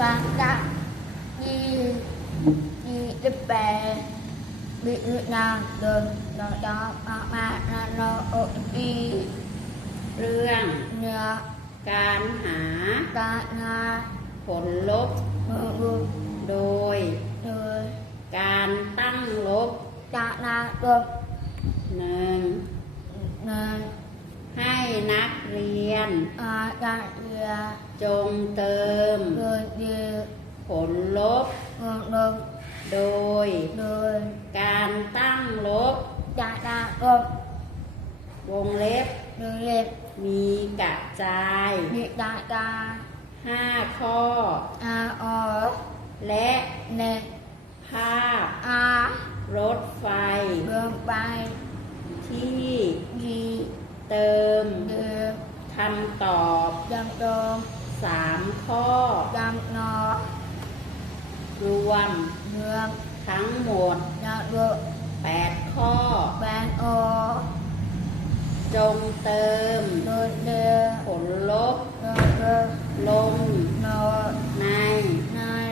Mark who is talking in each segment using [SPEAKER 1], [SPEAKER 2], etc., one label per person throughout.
[SPEAKER 1] วางกะยียีลิบเปบิดนาเดินดอดอมามานาโนอดี
[SPEAKER 2] เรื่อง
[SPEAKER 1] เนื้อ
[SPEAKER 2] การหา
[SPEAKER 1] การงา
[SPEAKER 2] ผลลบ
[SPEAKER 1] โดย
[SPEAKER 2] โดย การตั้งลบ
[SPEAKER 1] จะนาลบ
[SPEAKER 2] หนึ่ง
[SPEAKER 1] nên
[SPEAKER 2] ให้นักเรีย น
[SPEAKER 1] à ta là
[SPEAKER 2] จงเติม
[SPEAKER 1] người đi
[SPEAKER 2] ผลลบ
[SPEAKER 1] ngược đường
[SPEAKER 2] โดย
[SPEAKER 1] rồi
[SPEAKER 2] การตั้งลบ
[SPEAKER 1] ta na được
[SPEAKER 2] วงเล็บ
[SPEAKER 1] đường liệt
[SPEAKER 2] มีกระจาย
[SPEAKER 1] đi ta ta
[SPEAKER 2] ห้าข้อ
[SPEAKER 1] a o
[SPEAKER 2] และ
[SPEAKER 1] nè
[SPEAKER 2] ภาพ
[SPEAKER 1] a
[SPEAKER 2] รถไฟ
[SPEAKER 1] đường bay
[SPEAKER 2] ที่
[SPEAKER 1] đi
[SPEAKER 2] เติม
[SPEAKER 1] đường
[SPEAKER 2] คำตอบ
[SPEAKER 1] đâm đôm
[SPEAKER 2] สามข้อ
[SPEAKER 1] đâm nó
[SPEAKER 2] รวม
[SPEAKER 1] đường
[SPEAKER 2] ทั้งหมด
[SPEAKER 1] nó được
[SPEAKER 2] 8ข้อ
[SPEAKER 1] bán ô
[SPEAKER 2] จงเติม
[SPEAKER 1] rồi đưa
[SPEAKER 2] ผลลบ
[SPEAKER 1] rồi đưa
[SPEAKER 2] ลง
[SPEAKER 1] nó
[SPEAKER 2] ใน
[SPEAKER 1] này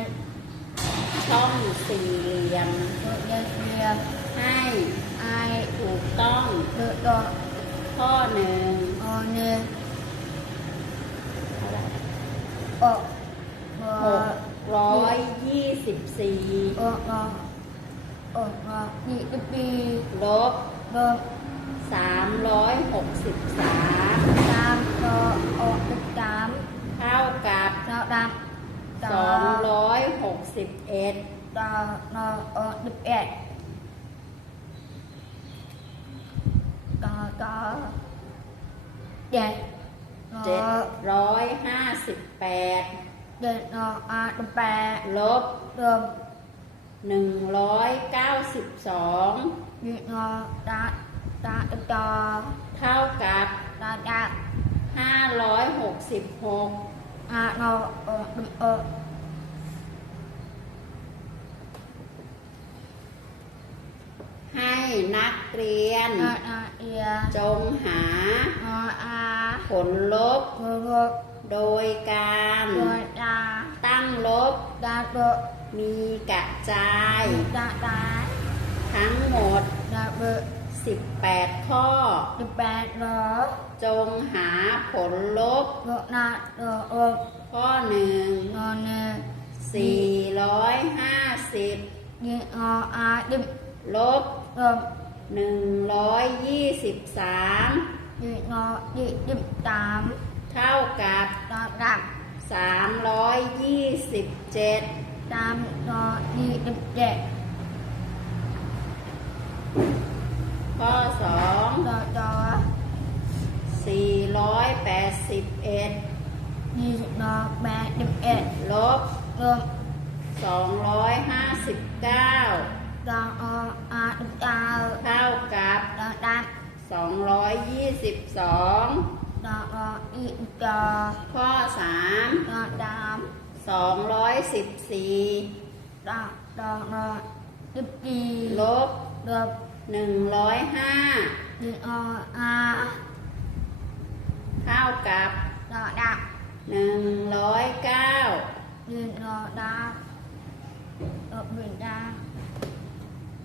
[SPEAKER 2] ช่องสี่เหลี่ยม
[SPEAKER 1] rồi nhân liệt
[SPEAKER 2] ให้
[SPEAKER 1] ai
[SPEAKER 2] ถูกต้อง
[SPEAKER 1] được đó
[SPEAKER 2] ข้อหนึ่ง
[SPEAKER 1] ô nè ô
[SPEAKER 2] อ
[SPEAKER 1] อ
[SPEAKER 2] กหกร้อยยี่สิบสี่
[SPEAKER 1] อกออออสี่ปี
[SPEAKER 2] ลบ
[SPEAKER 1] ลบ
[SPEAKER 2] สามร้อยหกสิบสาม
[SPEAKER 1] สามต่ออกสาม
[SPEAKER 2] เท่ากับ
[SPEAKER 1] เท่ากับ
[SPEAKER 2] สองร้อยหกสิบเอ็ด
[SPEAKER 1] ต่อต่อออกสิบ
[SPEAKER 2] เอ็
[SPEAKER 1] ดต่อต่อเด็ด
[SPEAKER 2] จ็ด
[SPEAKER 1] nó
[SPEAKER 2] ร้อยห้าสิบแปด
[SPEAKER 1] đẹp nó à được bè
[SPEAKER 2] ลบ
[SPEAKER 1] được
[SPEAKER 2] หนึ่งร้อยเก้าสิบสอง
[SPEAKER 1] như nó đã đã được đó
[SPEAKER 2] เท่ากับ
[SPEAKER 1] đã đã
[SPEAKER 2] ห้าร้อยหกสิบหก
[SPEAKER 1] à nó ờ được ờ
[SPEAKER 2] ให้นักเรียน
[SPEAKER 1] nó đã ia
[SPEAKER 2] จงหา
[SPEAKER 1] nó à
[SPEAKER 2] ผลลบ
[SPEAKER 1] người ngược
[SPEAKER 2] โดยการ
[SPEAKER 1] người đã
[SPEAKER 2] ตั้งลบ
[SPEAKER 1] đã được
[SPEAKER 2] มีกระจาย
[SPEAKER 1] đã đã
[SPEAKER 2] ทั้งหมด
[SPEAKER 1] đã được
[SPEAKER 2] 18ข้อ
[SPEAKER 1] được bè nó
[SPEAKER 2] จงหาผลลบ
[SPEAKER 1] được nè được được
[SPEAKER 2] ข้อหนึ่ง
[SPEAKER 1] nó nè
[SPEAKER 2] 450
[SPEAKER 1] như nó à được
[SPEAKER 2] ลบ
[SPEAKER 1] được
[SPEAKER 2] 123
[SPEAKER 1] như nó đi được tám
[SPEAKER 2] เท่ากับ
[SPEAKER 1] nó đạp
[SPEAKER 2] 327
[SPEAKER 1] tám nó đi được đẹp
[SPEAKER 2] ข้อ
[SPEAKER 1] đó đó
[SPEAKER 2] 2 481
[SPEAKER 1] như nó bè được ẹt
[SPEAKER 2] ลบ
[SPEAKER 1] được
[SPEAKER 2] 259
[SPEAKER 1] đó ờ à được tao
[SPEAKER 2] เท่ากับ
[SPEAKER 1] đó đạp
[SPEAKER 2] 222
[SPEAKER 1] đó đó đi được đó
[SPEAKER 2] ข้อ3
[SPEAKER 1] đó đạp
[SPEAKER 2] 214
[SPEAKER 1] đó đó nó được đi
[SPEAKER 2] ลบ
[SPEAKER 1] được
[SPEAKER 2] 105
[SPEAKER 1] như ờ à
[SPEAKER 2] เท่ากับ
[SPEAKER 1] đó đạp
[SPEAKER 2] 109
[SPEAKER 1] như nó đạp ở biển đạp